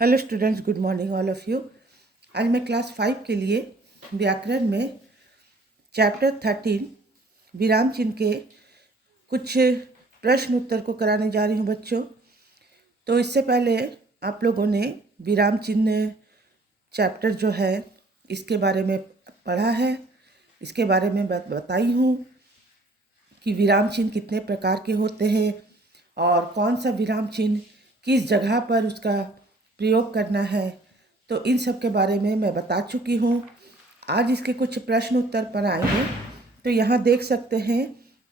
Hello students, good morning all of you. आज मैं class 5 के लिए व्याकरण में चैप्टर 13 विराम चिन्ह के कुछ प्रश्न उत्तर को कराने जा रही हूँ बच्चों। तो इससे पहले आप लोगों ने विराम चिन्ह चैप्टर जो है इसके बारे में पढ़ा है, इसके बारे में बताई हूँ कि विराम चिन्ह कितने प्रकार के होते हैं और कौन सा विराम चिन्ह किस जगह पर उसका प्रयोग करना है। तो इन सब के बारे में मैं बता चुकी हूँ। आज इसके कुछ प्रश्न उत्तर पर आएंगे। तो यहाँ देख सकते हैं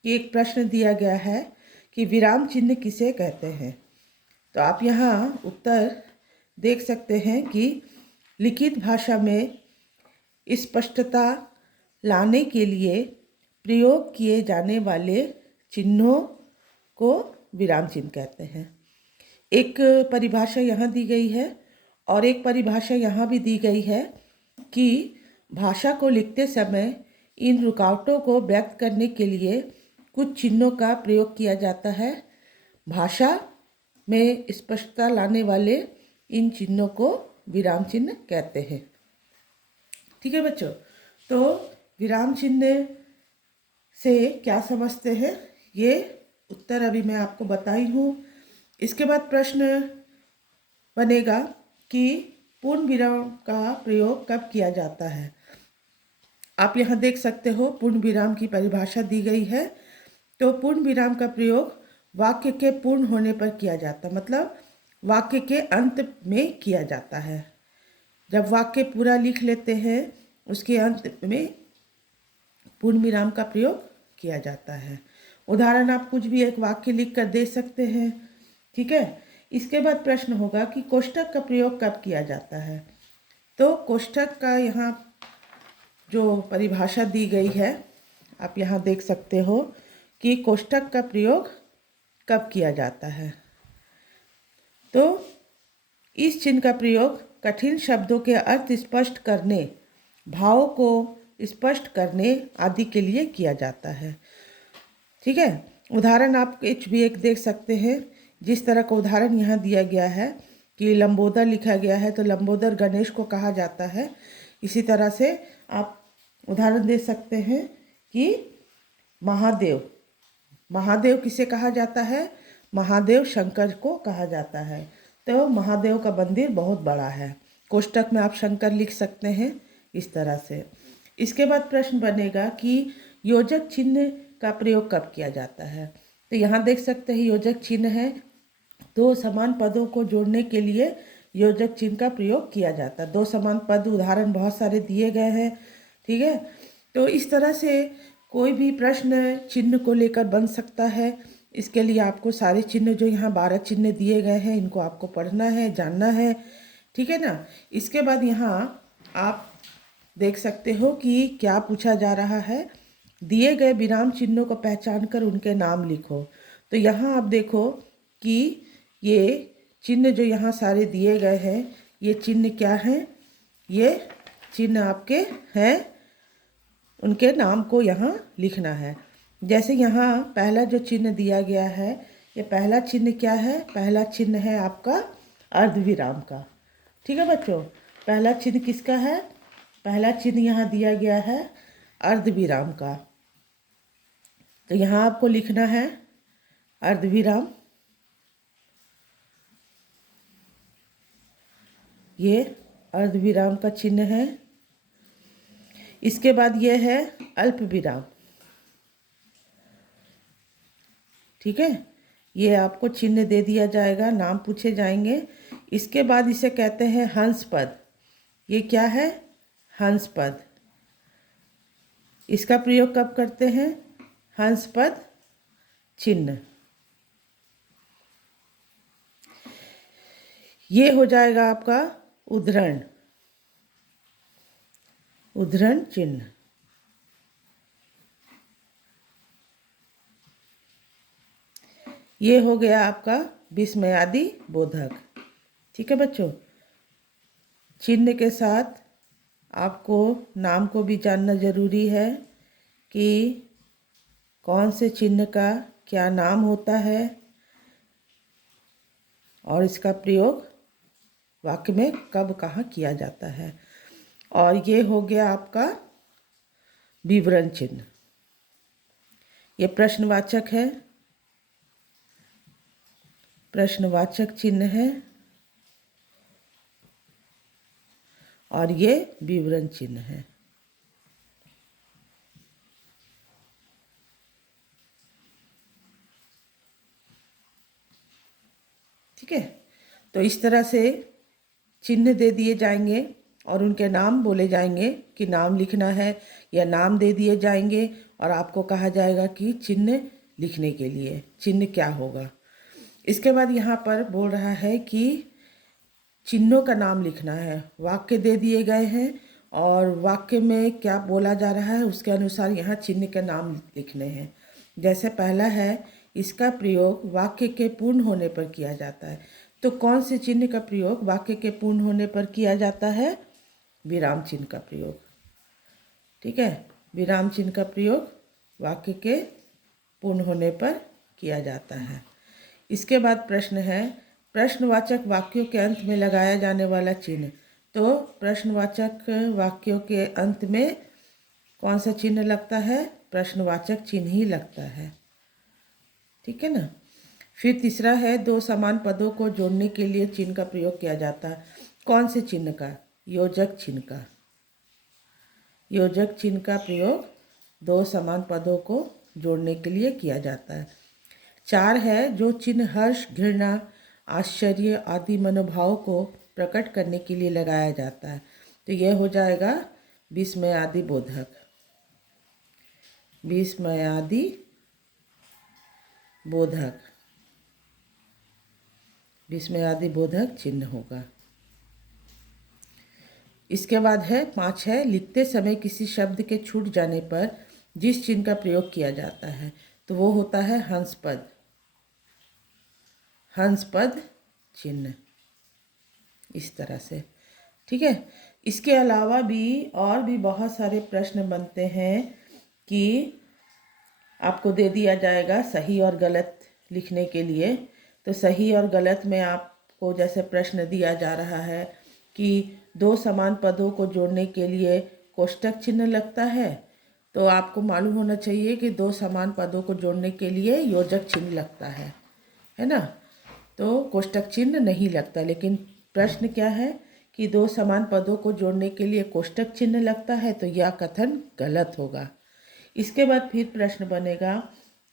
कि एक प्रश्न दिया गया है कि विराम चिन्ह किसे कहते हैं। तो आप यहाँ उत्तर देख सकते हैं कि लिखित भाषा में स्पष्टता लाने के लिए प्रयोग किए जाने वाले चिन्हों को विराम चिन्ह कहते हैं। एक परिभाषा यहाँ दी गई है और एक परिभाषा यहाँ भी दी गई है कि भाषा को लिखते समय इन रुकावटों को व्यक्त करने के लिए कुछ चिन्हों का प्रयोग किया जाता है। भाषा में स्पष्टता लाने वाले इन चिन्हों को विराम चिन्ह कहते हैं। ठीक है बच्चों, तो विराम चिन्ह से क्या समझते हैं ये उत्तर अभी मैं आपको बताई हूँ। इसके बाद प्रश्न बनेगा कि पूर्ण विराम का प्रयोग कब किया जाता है। आप यहाँ देख सकते हो पूर्ण विराम की परिभाषा दी गई है। तो पूर्ण विराम का प्रयोग वाक्य के पूर्ण होने पर किया जाता है, मतलब वाक्य के अंत में किया जाता है। जब वाक्य पूरा लिख लेते हैं उसके अंत में पूर्ण विराम का प्रयोग किया जाता है। उदाहरण आप कुछ भी एक वाक्य लिख कर दे सकते हैं। ठीक है, इसके बाद प्रश्न होगा कि कोष्ठक का प्रयोग कब किया जाता है। तो कोष्ठक का यहाँ जो परिभाषा दी गई है आप यहाँ देख सकते हो कि कोष्ठक का प्रयोग कब किया जाता है। तो इस चिन्ह का प्रयोग कठिन शब्दों के अर्थ स्पष्ट करने, भावों को स्पष्ट करने आदि के लिए किया जाता है। ठीक है, उदाहरण आप कुछ भी एक देख सकते हैं। जिस तरह का उदाहरण यहाँ दिया गया है कि लंबोदर लिखा गया है तो लंबोदर गणेश को कहा जाता है। इसी तरह से आप उदाहरण दे सकते हैं कि महादेव, महादेव किसे कहा जाता है? महादेव शंकर को कहा जाता है। तो महादेव का मंदिर बहुत बड़ा है। कोष्ठक में आप शंकर लिख सकते हैं इस तरह से। इसके बाद प्रश्न बनेगा कि योजक चिन्ह का प्रयोग कब किया जाता है। तो यहाँ देख सकते हैं योजक चिन्ह है, दो समान पदों को जोड़ने के लिए योजक चिन्ह का प्रयोग किया जाता है। दो समान पद उदाहरण बहुत सारे दिए गए हैं। ठीक है, तो इस तरह से कोई भी प्रश्न चिन्ह को लेकर बन सकता है। इसके लिए आपको सारे चिन्ह जो यहाँ 12 चिन्ह दिए गए हैं इनको आपको पढ़ना है, जानना है। ठीक है ना। इसके बाद यहाँ आप देख सकते हो कि क्या पूछा जा रहा है। दिए गए विराम चिन्हों को पहचान कर उनके नाम लिखो। तो यहाँ आप देखो कि ये चिन्ह जो यहाँ सारे दिए गए हैं ये चिन्ह क्या हैं। ये चिन्ह आपके हैं, उनके नाम को यहाँ लिखना है। जैसे यहाँ पहला जो चिन्ह दिया गया है, ये पहला चिन्ह क्या है? पहला चिन्ह है आपका अर्धविराम का। ठीक है बच्चों, पहला चिन्ह किसका है? पहला चिन्ह यहाँ दिया गया है अर्धविराम का। तो यहाँ आपको लिखना है अर्धविराम। ये अर्धविराम का चिन्ह है। इसके बाद ये है अल्प विराम। ठीक है, ये आपको चिन्ह दे दिया जाएगा, नाम पूछे जाएंगे। इसके बाद इसे कहते हैं हंस पद। ये क्या है? हंस पद। इसका प्रयोग कब करते हैं? हंस पद चिन्ह। ये हो जाएगा आपका उद्धरण, उद्धरण चिन्ह। ये हो गया आपका विस्मयादि बोधक। ठीक है बच्चों, चिन्ह के साथ आपको नाम को भी जानना जरूरी है कि कौन से चिन्ह का क्या नाम होता है और इसका प्रयोग वाक्य में कब कहाँ किया जाता है। और ये हो गया आपका विवरण चिन्ह। ये प्रश्नवाचक है, प्रश्नवाचक चिन्ह है, और ये विवरण चिन्ह है। ठीक है, तो इस तरह से चिन्ह दे दिए जाएंगे और उनके नाम बोले जाएंगे कि नाम लिखना है, या नाम दे दिए जाएंगे और आपको कहा जाएगा कि चिन्ह लिखने के लिए चिन्ह क्या होगा। इसके बाद यहाँ पर बोल रहा है कि चिन्हों का नाम लिखना है। वाक्य दे दिए गए हैं और वाक्य में क्या बोला जा रहा है उसके अनुसार यहाँ चिन्ह के नाम लिखने हैं। जैसे पहला है, इसका प्रयोग वाक्य के पूर्ण होने पर किया जाता है। तो कौन से चिन्ह का प्रयोग वाक्य के पूर्ण होने पर किया जाता है? विराम चिन्ह का प्रयोग। ठीक है, विराम चिन्ह का प्रयोग वाक्य के पूर्ण होने पर किया जाता है। इसके बाद प्रश्न है, प्रश्नवाचक वाक्यों के अंत में लगाया जाने वाला चिन्ह। तो प्रश्नवाचक वाक्यों के अंत में कौन सा चिन्ह लगता है? प्रश्नवाचक चिन्ह ही लगता है। ठीक है ना। फिर तीसरा है, दो समान पदों को जोड़ने के लिए चिन्ह का प्रयोग किया जाता है। कौन से चिन्ह का? योजक चिन्ह का। योजक चिन्ह का प्रयोग दो समान पदों को जोड़ने के लिए किया जाता है। 4 है, जो चिन्ह हर्ष, घृणा, आश्चर्य आदि मनोभाव को प्रकट करने के लिए लगाया जाता है। तो यह हो जाएगा विस्मयादि बोधक। विस्मयादि बोधक, विस्मयादि बोधक चिन्ह होगा। इसके बाद है 5 है, लिखते समय किसी शब्द के छूट जाने पर जिस चिन्ह का प्रयोग किया जाता है तो वो होता है हंसपद। हंसपद चिन्ह, इस तरह से। ठीक है, इसके अलावा भी और भी बहुत सारे प्रश्न बनते हैं कि आपको दे दिया जाएगा सही और गलत लिखने के लिए। तो सही और गलत में आपको जैसे प्रश्न दिया जा रहा है कि दो समान पदों को जोड़ने के लिए कोष्टक चिन्ह लगता है, तो आपको मालूम होना चाहिए कि दो समान पदों को जोड़ने के लिए योजक चिन्ह लगता है ना। तो कोष्टक चिन्ह नहीं लगता, लेकिन प्रश्न क्या है कि दो समान पदों को जोड़ने के लिए कोष्टक चिन्ह लगता है, तो यह कथन गलत होगा। इसके बाद फिर प्रश्न बनेगा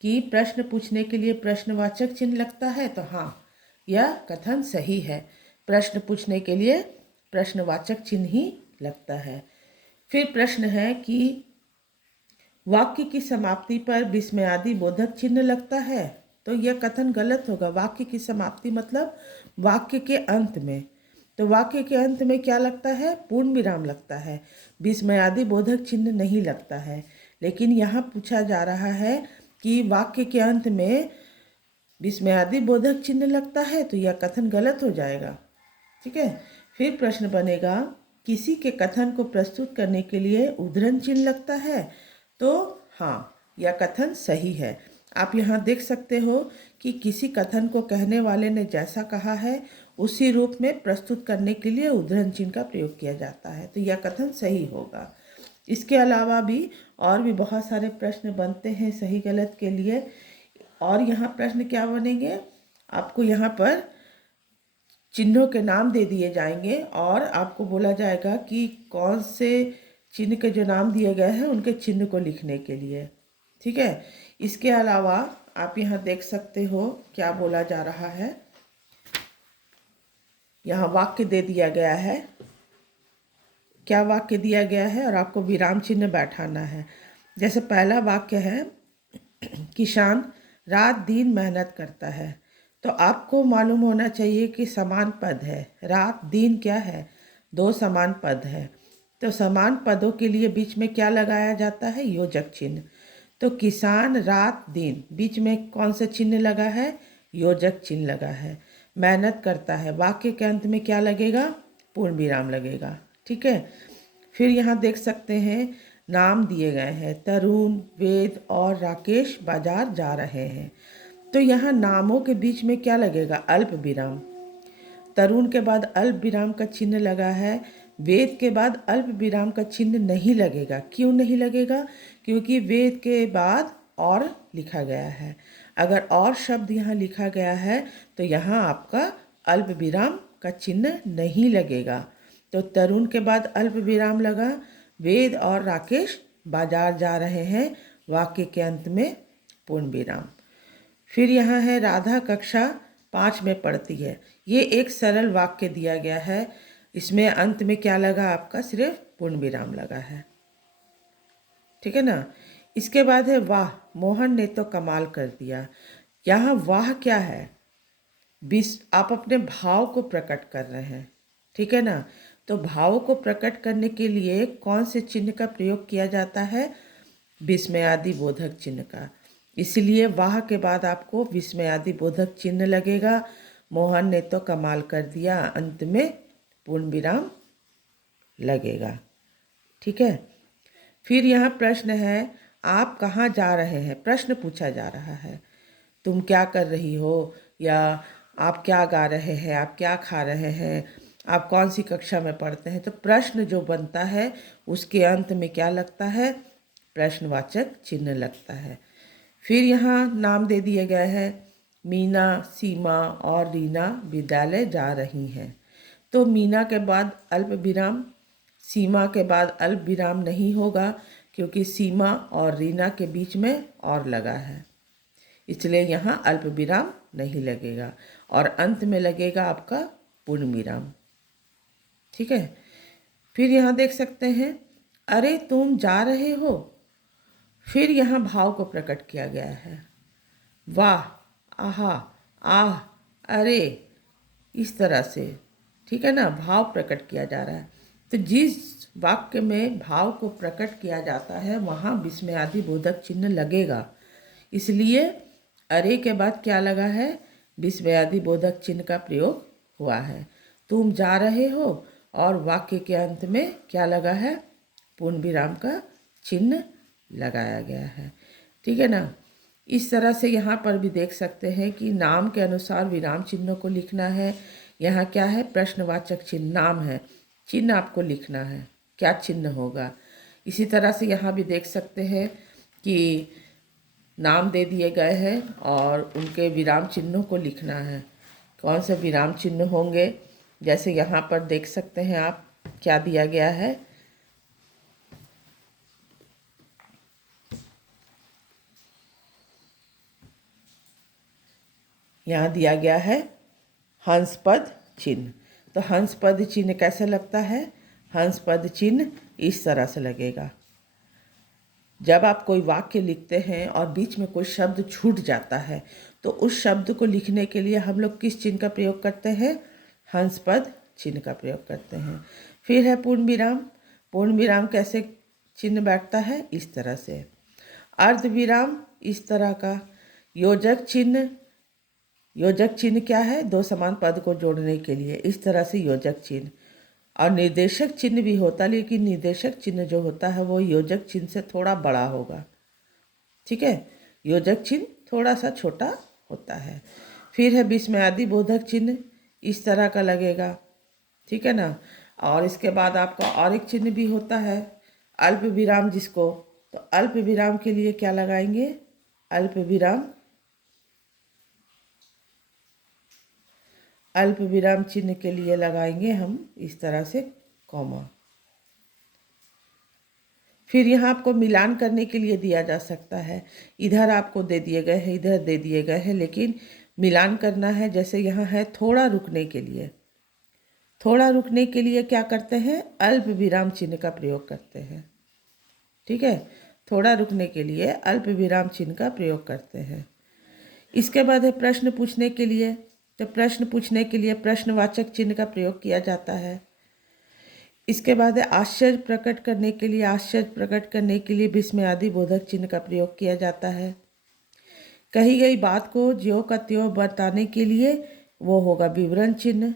कि प्रश्न पूछने के लिए प्रश्नवाचक चिन्ह लगता है, तो हाँ, यह कथन सही है। प्रश्न पूछने के लिए प्रश्नवाचक चिन्ह ही लगता है। फिर प्रश्न है कि वाक्य की समाप्ति पर विस्मयादि बोधक चिन्ह लगता है, तो यह कथन गलत होगा। वाक्य की समाप्ति मतलब वाक्य के अंत में। तो वाक्य के अंत में क्या लगता है? पूर्ण विराम लगता है, विस्मयादि बोधक चिन्ह नहीं लगता है। लेकिन यहाँ पूछा जा रहा है कि वाक्य के अंत में विस्मयादि बोधक चिन्ह लगता है, तो यह कथन गलत हो जाएगा। ठीक है, फिर प्रश्न बनेगा, किसी के कथन को प्रस्तुत करने के लिए उद्धरण चिन्ह लगता है, तो हाँ, यह कथन सही है। आप यहाँ देख सकते हो कि किसी कथन को कहने वाले ने जैसा कहा है उसी रूप में प्रस्तुत करने के लिए उद्धरण चिन्ह का प्रयोग किया जाता है, तो यह कथन सही होगा। इसके अलावा भी और भी बहुत सारे प्रश्न बनते हैं सही गलत के लिए। और यहाँ प्रश्न क्या बनेंगे? आपको यहाँ पर चिन्हों के नाम दे दिए जाएंगे और आपको बोला जाएगा कि कौन से चिन्ह के जो नाम दिए गए हैं उनके चिन्ह को लिखने के लिए। ठीक है, इसके अलावा आप यहाँ देख सकते हो क्या बोला जा रहा है। यहाँ वाक्य दे दिया गया है, क्या वाक्य दिया गया है और आपको विराम चिन्ह बैठाना है। जैसे पहला वाक्य है, किसान रात दिन मेहनत करता है, तो आपको मालूम होना चाहिए कि समान पद है। रात दिन क्या है? दो समान पद है। तो समान पदों के लिए बीच में क्या लगाया जाता है? योजक चिन्ह। तो किसान रात दिन, बीच में कौन सा चिन्ह लगा है? योजक चिन्ह लगा है। मेहनत करता है, वाक्य के अंत में क्या लगेगा? पूर्ण विराम लगेगा। ठीक है, फिर यहाँ देख सकते हैं नाम दिए गए हैं, तरुण, वेद और राकेश बाजार जा रहे हैं। तो यहाँ नामों के बीच में क्या लगेगा? अल्प विराम। तरुण के बाद अल्प विराम का चिन्ह लगा है, वेद के बाद अल्प विराम का चिन्ह नहीं लगेगा। क्यों नहीं लगेगा? क्योंकि वेद के बाद और लिखा गया है। अगर और शब्द यहाँ लिखा गया है तो यहाँ आपका अल्प विराम का चिन्ह नहीं लगेगा। तो तरुण के बाद अल्प विराम लगा, वेद और राकेश बाजार जा रहे हैं, वाक्य के अंत में पूर्ण विराम। फिर यहाँ है राधा कक्षा 5 में पढ़ती है। ये एक सरल वाक्य दिया गया है, इसमें अंत में क्या लगा आपका? सिर्फ पूर्ण विराम लगा है। ठीक है ना। इसके बाद है वाह, मोहन ने तो कमाल कर दिया। यहाँ वाह क्या है? आप अपने भाव को प्रकट कर रहे हैं। ठीक है ना। तो भाव को प्रकट करने के लिए कौन से चिन्ह का प्रयोग किया जाता है? विस्मयादि बोधक चिन्ह का। इसलिए वाह के बाद आपको विस्मयादि बोधक चिन्ह लगेगा। मोहन ने तो कमाल कर दिया, अंत में पूर्ण विराम लगेगा। ठीक है। फिर यहाँ प्रश्न है, आप कहाँ जा रहे हैं? प्रश्न पूछा जा रहा है। तुम क्या कर रही हो, या आप क्या गा रहे हैं, आप क्या खा रहे हैं, आप कौन सी कक्षा में पढ़ते हैं? तो प्रश्न जो बनता है उसके अंत में क्या लगता है? प्रश्नवाचक चिन्ह लगता है। फिर यहाँ नाम दे दिए गए हैं, मीना, सीमा और रीना विद्यालय जा रही हैं। तो मीना के बाद अल्प विराम, सीमा के बाद अल्प विराम नहीं होगा, क्योंकि सीमा और रीना के बीच में और लगा है, इसलिए यहाँ अल्प विराम नहीं लगेगा और अंत में लगेगा आपका पूर्ण विराम। ठीक है। फिर यहाँ देख सकते हैं, अरे तुम जा रहे हो। फिर यहाँ भाव को प्रकट किया गया है, वाह, आहा, आह, अरे, इस तरह से। ठीक है ना, भाव प्रकट किया जा रहा है। तो जिस वाक्य में भाव को प्रकट किया जाता है वहाँ विस्मयादि बोधक चिन्ह लगेगा। इसलिए अरे के बाद क्या लगा है? विस्मयादि बोधक चिन्ह का प्रयोग हुआ है। तुम जा रहे हो और वाक्य के अंत में क्या लगा है? पूर्ण विराम का चिन्ह लगाया गया है। ठीक है ना। इस तरह से यहाँ पर भी देख सकते हैं कि नाम के अनुसार विराम चिन्हों को लिखना है। यहाँ क्या है? प्रश्नवाचक चिन्ह, नाम है, चिन्ह आपको लिखना है, क्या चिन्ह होगा। इसी तरह से यहाँ भी देख सकते हैं कि नाम दे दिए गए हैं और उनके विराम चिन्हों को लिखना है। कौन से विराम चिन्ह होंगे? जैसे यहाँ पर देख सकते हैं आप, क्या दिया गया है? यहाँ दिया गया है हंस पद चिन्ह। तो हंस पद चिन्ह कैसे लगता है? हंस पद चिन्ह इस तरह से लगेगा। जब आप कोई वाक्य लिखते हैं और बीच में कोई शब्द छूट जाता है तो उस शब्द को लिखने के लिए हम लोग किस चिन्ह का प्रयोग करते हैं? हंस पद चिन्ह का प्रयोग करते हैं। फिर है पूर्ण विराम। पूर्ण विराम कैसे चिन्ह बैठता है? इस तरह से। अर्ध विराम इस तरह का। योजक चिन्ह, योजक चिन्ह क्या है? दो समान पद को जोड़ने के लिए, इस तरह से योजक चिन्ह। और निर्देशक चिन्ह भी होता है, लेकिन निर्देशक चिन्ह जो होता है वो योजक चिन्ह से थोड़ा बड़ा होगा। ठीक है, योजक चिन्ह थोड़ा सा छोटा होता है। फिर है विस्मयादि बोधक चिन्ह, इस तरह का लगेगा। ठीक है ना। और इसके बाद आपका और एक चिन्ह भी होता है, अल्प विराम जिसको, तो अल्प विराम के लिए क्या लगाएंगे? अल्प विराम, अल्प विराम चिन्ह के लिए लगाएंगे हम इस तरह से कॉमा। फिर यहाँ आपको मिलान करने के लिए दिया जा सकता है, इधर आपको दे दिए गए हैं, इधर दे दिए गए हैं, लेकिन मिलान करना है। जैसे यहाँ है थोड़ा रुकने के लिए, थोड़ा रुकने के लिए क्या करते हैं? अल्प विराम चिन्ह का प्रयोग करते हैं। ठीक है, थोड़ा रुकने के लिए अल्प विराम चिन्ह का प्रयोग करते हैं। इसके बाद है प्रश्न पूछने के लिए। तो प्रश्न पूछने के लिए प्रश्नवाचक चिन्ह का प्रयोग किया जाता है। इसके बाद है आश्चर्य प्रकट करने के लिए, आश्चर्य प्रकट करने के लिए विस्मयादि बोधक चिन्ह का प्रयोग किया जाता है। कही गई बात को ज्यों का त्यों बताने के लिए वो होगा विवरण चिन्ह।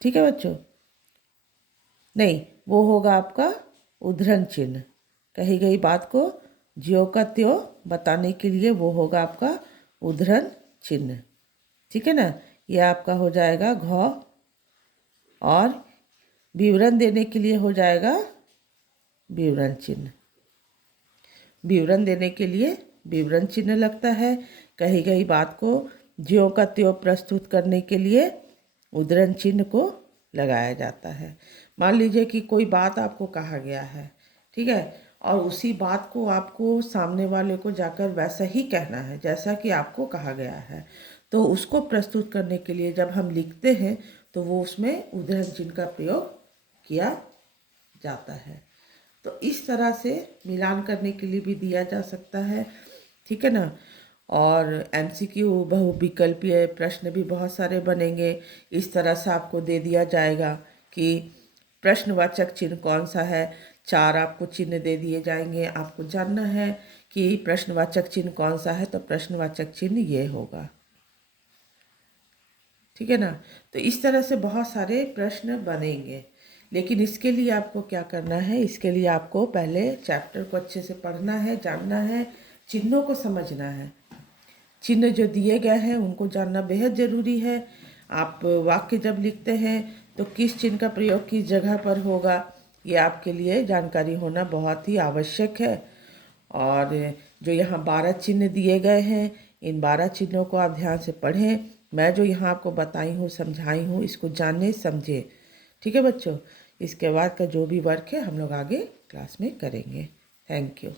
ठीक है बच्चों, नहीं, वो होगा आपका उद्धरण चिन्ह। कही गई बात को ज्यों का त्यों बताने के लिए वो होगा आपका उद्धरण चिन्ह। ठीक है ना, ये आपका हो जाएगा घ, और विवरण देने के लिए हो जाएगा विवरण चिन्ह। विवरण देने के लिए विवरण चिन्ह लगता है। कही गई बात को ज्यों का त्यों प्रस्तुत करने के लिए उद्धरण चिन्ह को लगाया जाता है। मान लीजिए कि कोई बात आपको कहा गया है, ठीक है, और उसी बात को आपको सामने वाले को जाकर वैसा ही कहना है जैसा कि आपको कहा गया है, तो उसको प्रस्तुत करने के लिए जब हम लिखते हैं तो वो उसमें उद्धरण चिन्ह का प्रयोग किया जाता है। तो इस तरह से मिलान करने के लिए भी दिया जा सकता है। ठीक है ना, और एमसीक्यू बहुविकल्पीय प्रश्न भी बहुत सारे बनेंगे। इस तरह से आपको दे दिया जाएगा कि प्रश्नवाचक चिन्ह कौन सा है। 4 आपको चिन्ह दे दिए जाएंगे, आपको जानना है कि प्रश्नवाचक चिन्ह कौन सा है, तो प्रश्नवाचक चिन्ह ये होगा। ठीक है ना, तो इस तरह से बहुत सारे प्रश्न बनेंगे। लेकिन इसके लिए आपको क्या करना है, इसके लिए आपको पहले चैप्टर को अच्छे से पढ़ना है, जानना है, चिन्हों को समझना है। चिन्ह जो दिए गए हैं उनको जानना बेहद ज़रूरी है। आप वाक्य जब लिखते हैं तो किस चिन्ह का प्रयोग किस जगह पर होगा, ये आपके लिए जानकारी होना बहुत ही आवश्यक है। और जो यहाँ 12 चिन्ह दिए गए हैं, इन 12 चिन्हों को आप ध्यान से पढ़ें। मैं जो यहाँ आपको बताई हूँ, समझाई हूँ, इसको जाने समझे। ठीक है बच्चों, इसके बाद का जो भी वर्क है हम लोग आगे क्लास में करेंगे। Thank you.